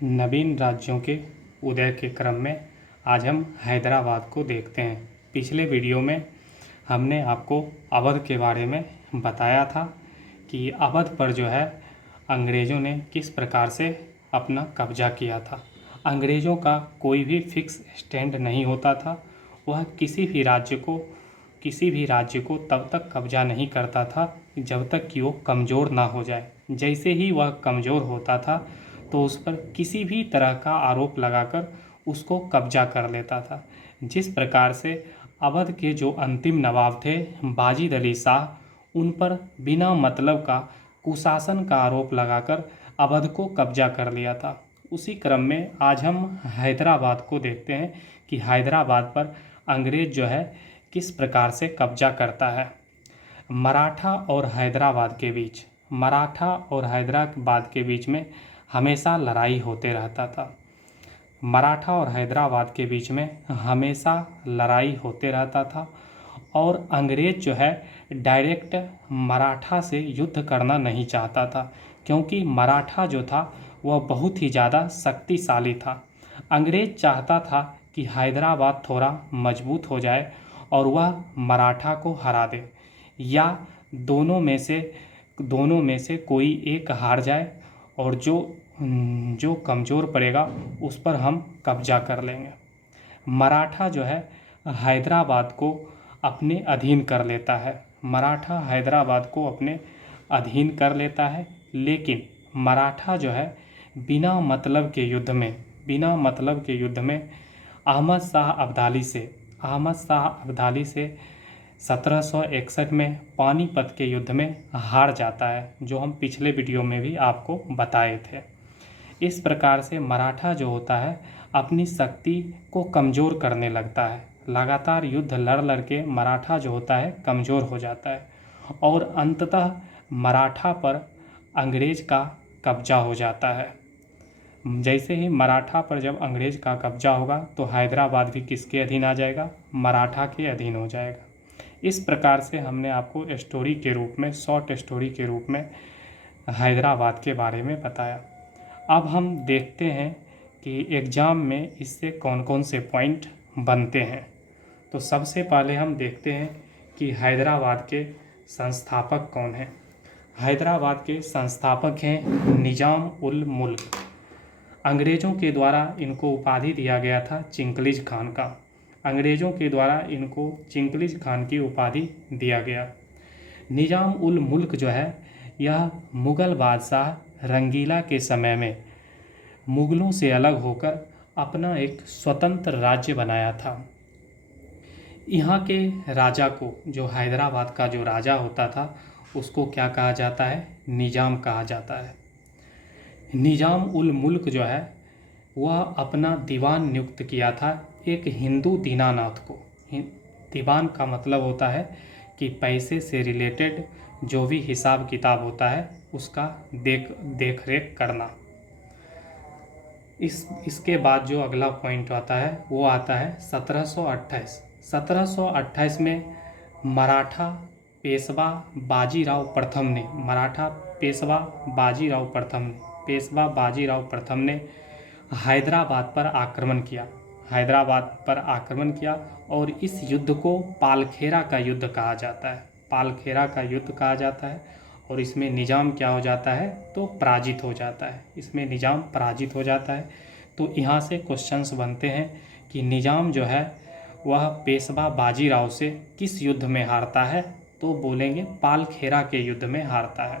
नवीन राज्यों के उदय के क्रम में आज हम हैदराबाद को देखते हैं। पिछले वीडियो में हमने आपको अवध के बारे में बताया था कि अवध पर जो है अंग्रेज़ों ने किस प्रकार से अपना कब्जा किया था। अंग्रेज़ों का कोई भी फिक्स स्टैंड नहीं होता था। वह किसी भी राज्य को तब तक कब्जा नहीं करता था जब तक कि वो कमज़ोर ना हो जाए। जैसे ही वह कमज़ोर होता था तो उस पर किसी भी तरह का आरोप लगाकर उसको कब्जा कर लेता था। जिस प्रकार से अवध के जो अंतिम नवाब थे बाजिद अली शाह, उन पर बिना मतलब का कुशासन का आरोप लगाकर अवध को कब्जा कर लिया था। उसी क्रम में आज हम हैदराबाद को देखते हैं कि हैदराबाद पर अंग्रेज़ जो है किस प्रकार से कब्जा करता है। मराठा और हैदराबाद के बीच में हमेशा लड़ाई होते रहता था। मराठा और हैदराबाद के बीच में हमेशा लड़ाई होते रहता था और अंग्रेज़ जो है डायरेक्ट मराठा से युद्ध करना नहीं चाहता था, क्योंकि मराठा जो था वह बहुत ही ज़्यादा शक्तिशाली था। अंग्रेज़ चाहता था कि हैदराबाद थोड़ा मजबूत हो जाए और वह मराठा को हरा दे, या दोनों में से कोई एक हार जाए और जो कमज़ोर पड़ेगा उस पर हम कब्जा कर लेंगे। मराठा जो है हैदराबाद को अपने अधीन कर लेता है। मराठा हैदराबाद को अपने अधीन कर लेता है, लेकिन मराठा जो है बिना मतलब के युद्ध में अहमद शाह अब्दाली से 1761 में पानीपत के युद्ध में हार जाता है, जो हम पिछले वीडियो में भी आपको बताए थे। इस प्रकार से मराठा जो होता है अपनी शक्ति को कमज़ोर करने लगता है। लगातार युद्ध लड़ के मराठा जो होता है कमज़ोर हो जाता है और अंततः मराठा पर अंग्रेज़ का कब्जा हो जाता है। जैसे ही मराठा पर जब अंग्रेज़ का कब्जा होगा तो हैदराबाद भी किसके अधीन आ जाएगा? मराठा के अधीन हो जाएगा। इस प्रकार से हमने आपको शॉर्ट स्टोरी के रूप में हैदराबाद के बारे में बताया। अब हम देखते हैं कि एग्ज़ाम में इससे कौन कौन से पॉइंट बनते हैं। तो सबसे पहले हम देखते हैं कि हैदराबाद के संस्थापक कौन हैं। हैदराबाद के संस्थापक हैं निज़ाम उल मुल्क। अंग्रेज़ों के द्वारा इनको उपाधि दिया गया था चिंगलिज़ खान का। अंग्रेज़ों के द्वारा इनको चिंगलिज़ खान की उपाधि दिया गया। निज़ाम उल मुल्क जो है यह मुग़ल बादशाह रंगीला के समय में मुग़लों से अलग होकर अपना एक स्वतंत्र राज्य बनाया था। यहाँ के राजा को, जो हैदराबाद का जो राजा होता था, उसको क्या कहा जाता है? निज़ाम कहा जाता है। निज़ाम उल मुल्क जो है वह अपना दीवान नियुक्त किया था एक हिंदू दीनानाथ को। दीवान का मतलब होता है कि पैसे से रिलेटेड जो भी हिसाब किताब होता है उसका देख रेख करना। इसके बाद जो अगला पॉइंट आता है वो आता है 1728 में मराठा पेशवा बाजीराव प्रथम ने हैदराबाद पर आक्रमण किया और इस युद्ध को पालखेरा का युद्ध कहा जाता है। और इसमें निज़ाम क्या हो जाता है? तो पराजित हो जाता है। तो यहाँ से क्वेश्चंस बनते हैं कि निज़ाम जो है वह पेशवा बाजीराव से किस युद्ध में हारता है? तो बोलेंगे पालखेरा के युद्ध में हारता है।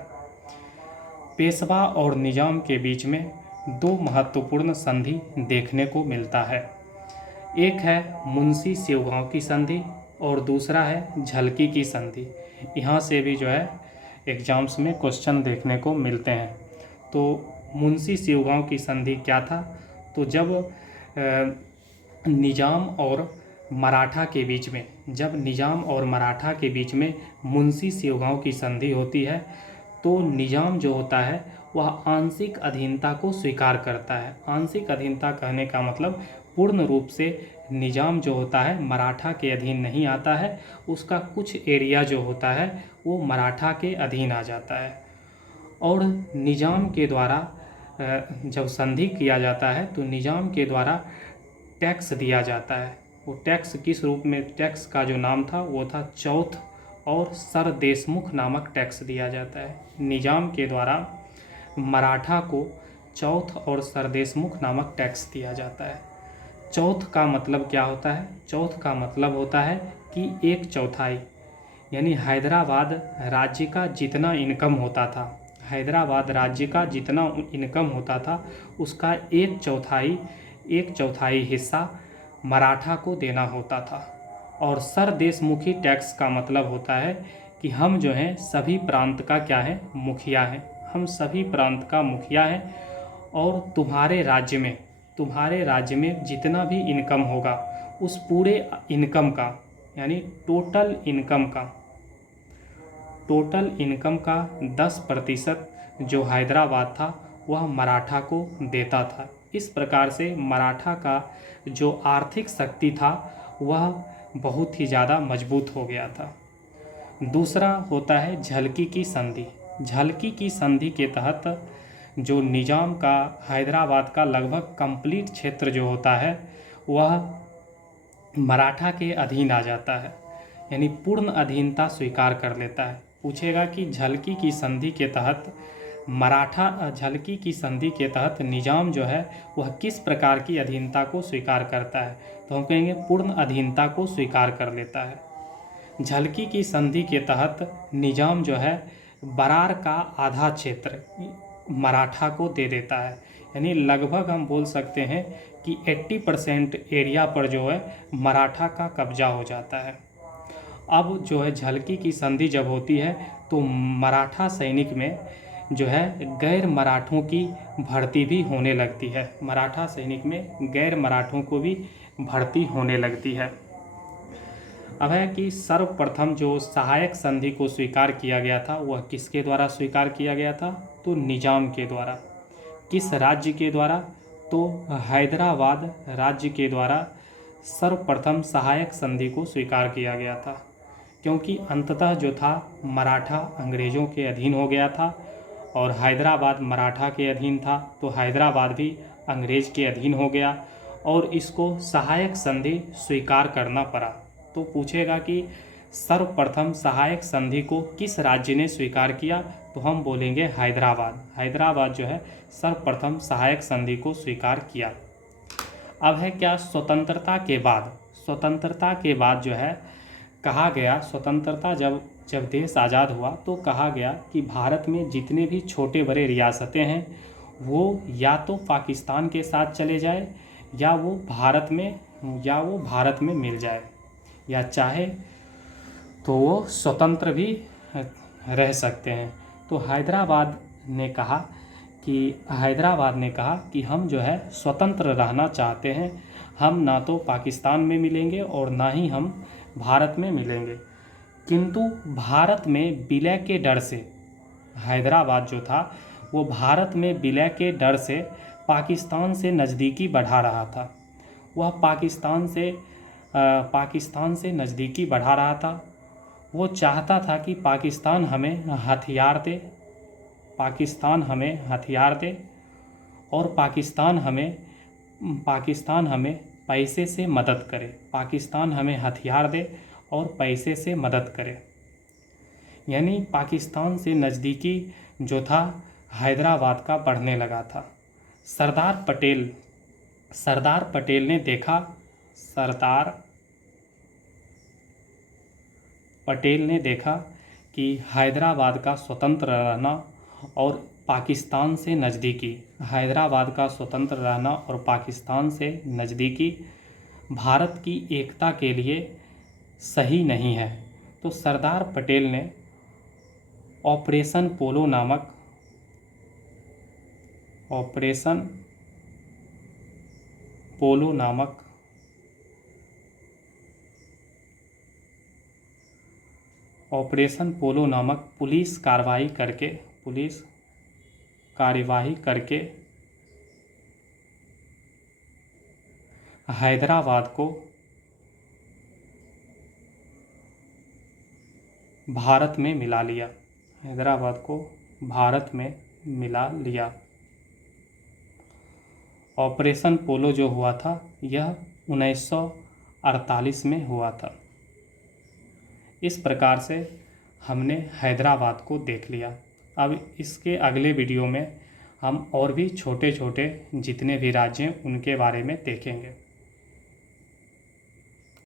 पेशवा और निज़ाम के बीच में दो महत्वपूर्ण संधि देखने को मिलता है। एक है मुंशी शिवगांव की संधि और दूसरा है झलकी की संधि। यहाँ से भी जो है एग्जाम्स में क्वेश्चन देखने को मिलते हैं। तो मुंशी शिवगांव की संधि क्या था? तो जब निज़ाम और मराठा के बीच में मुंशी शिवगांव की संधि होती है, तो निज़ाम जो होता है वह आंशिक अधीनता को स्वीकार करता है। आंशिक अधीनता कहने का मतलब पूर्ण रूप से निज़ाम जो होता है मराठा के अधीन नहीं आता है, उसका कुछ एरिया जो होता है वो मराठा के अधीन आ जाता है। और निज़ाम के द्वारा जब संधि किया जाता है तो निजाम के द्वारा टैक्स दिया जाता है। वो टैक्स किस रूप में, टैक्स का जो नाम था वो था चौथ और सर देशमुख नामक टैक्स दिया जाता है। निजाम के द्वारा मराठा को चौथ और सर देशमुख नामक टैक्स दिया जाता है। चौथ का मतलब क्या होता है? चौथ का मतलब होता है कि 1/4, यानी हैदराबाद राज्य का जितना इनकम होता था, हैदराबाद राज्य का जितना इनकम होता था उसका 1/4 हिस्सा मराठा को देना होता था। और सर देशमुखी टैक्स का मतलब होता है कि हम जो हैं सभी प्रांत का क्या है, मुखिया हैं, हम सभी प्रांत का मुखिया हैं और तुम्हारे राज्य में जितना भी इनकम होगा उस पूरे इनकम का, यानी टोटल इनकम का 10% जो हैदराबाद था वह मराठा को देता था। इस प्रकार से मराठा का जो आर्थिक शक्ति था वह बहुत ही ज़्यादा मजबूत हो गया था। दूसरा होता है झलकी की संधि। झलकी की संधि के तहत जो निजाम का हैदराबाद का लगभग कंप्लीट क्षेत्र जो होता है वह मराठा के अधीन आ जाता है, यानी पूर्ण अधीनता स्वीकार कर लेता है। पूछेगा कि झलकी की संधि के तहत झलकी की संधि के तहत निजाम जो है वह किस प्रकार की अधीनता को स्वीकार करता है, तो हम कहेंगे पूर्ण अधीनता को स्वीकार कर लेता है। झलकी की संधि के तहत निजाम जो है बरार का आधा क्षेत्र मराठा को दे देता है, यानी लगभग हम बोल सकते हैं कि 80% एरिया पर जो है मराठा का कब्जा हो जाता है। अब जो है झलकी की संधि जब होती है तो मराठा सैनिक में जो है गैर मराठों की भर्ती भी होने लगती है। मराठा सैनिक में गैर मराठों को भी भर्ती होने लगती है। अब है कि सर्वप्रथम जो सहायक संधि को स्वीकार किया गया था वह किसके द्वारा स्वीकार किया गया था, तो निजाम के द्वारा। किस राज्य के द्वारा, तो हैदराबाद राज्य के द्वारा सर्वप्रथम सहायक संधि को स्वीकार किया गया था। क्योंकि अंततः जो था मराठा अंग्रेज़ों के अधीन हो गया था और हैदराबाद मराठा के अधीन था, तो हैदराबाद भी अंग्रेज़ के अधीन हो गया और इसको सहायक संधि स्वीकार करना पड़ा। तो पूछेगा कि सर्वप्रथम सहायक संधि को किस राज्य ने स्वीकार किया, तो हम बोलेंगे हैदराबाद जो है सर्वप्रथम सहायक संधि को स्वीकार किया। अब है क्या, स्वतंत्रता के बाद जो है कहा गया, स्वतंत्रता जब देश आज़ाद हुआ तो कहा गया कि भारत में जितने भी छोटे बड़े रियासतें हैं वो या तो पाकिस्तान के साथ चले जाए या वो भारत में मिल जाए, या चाहे तो वो स्वतंत्र भी रह सकते हैं। तो हैदराबाद ने कहा कि हम जो है स्वतंत्र रहना चाहते हैं, हम ना तो पाकिस्तान में मिलेंगे और ना ही हम भारत में मिलेंगे। किंतु भारत में विलय के डर से हैदराबाद जो था वो भारत में विलय के डर से पाकिस्तान से नज़दीकी बढ़ा रहा था। वह पाकिस्तान से नज़दीकी बढ़ा रहा था। वो चाहता था कि पाकिस्तान हमें हथियार दे और पाकिस्तान हमें पैसे से मदद करे, पाकिस्तान हमें हथियार दे और पैसे से मदद करे। यानी पाकिस्तान से नज़दीकी जो था हैदराबाद का बढ़ने लगा था। सरदार पटेल ने देखा कि हैदराबाद का स्वतंत्र रहना और पाकिस्तान से नज़दीकी भारत की एकता के लिए सही नहीं है। तो सरदार पटेल ने ऑपरेशन पोलो नामक पुलिस कार्यवाही करके हैदराबाद को भारत में मिला लिया। ऑपरेशन पोलो जो हुआ था यह 1948 में हुआ था। इस प्रकार से हमने हैदराबाद को देख लिया। अब इसके अगले वीडियो में हम और भी छोटे छोटे जितने भी राज्य हैं उनके बारे में देखेंगे।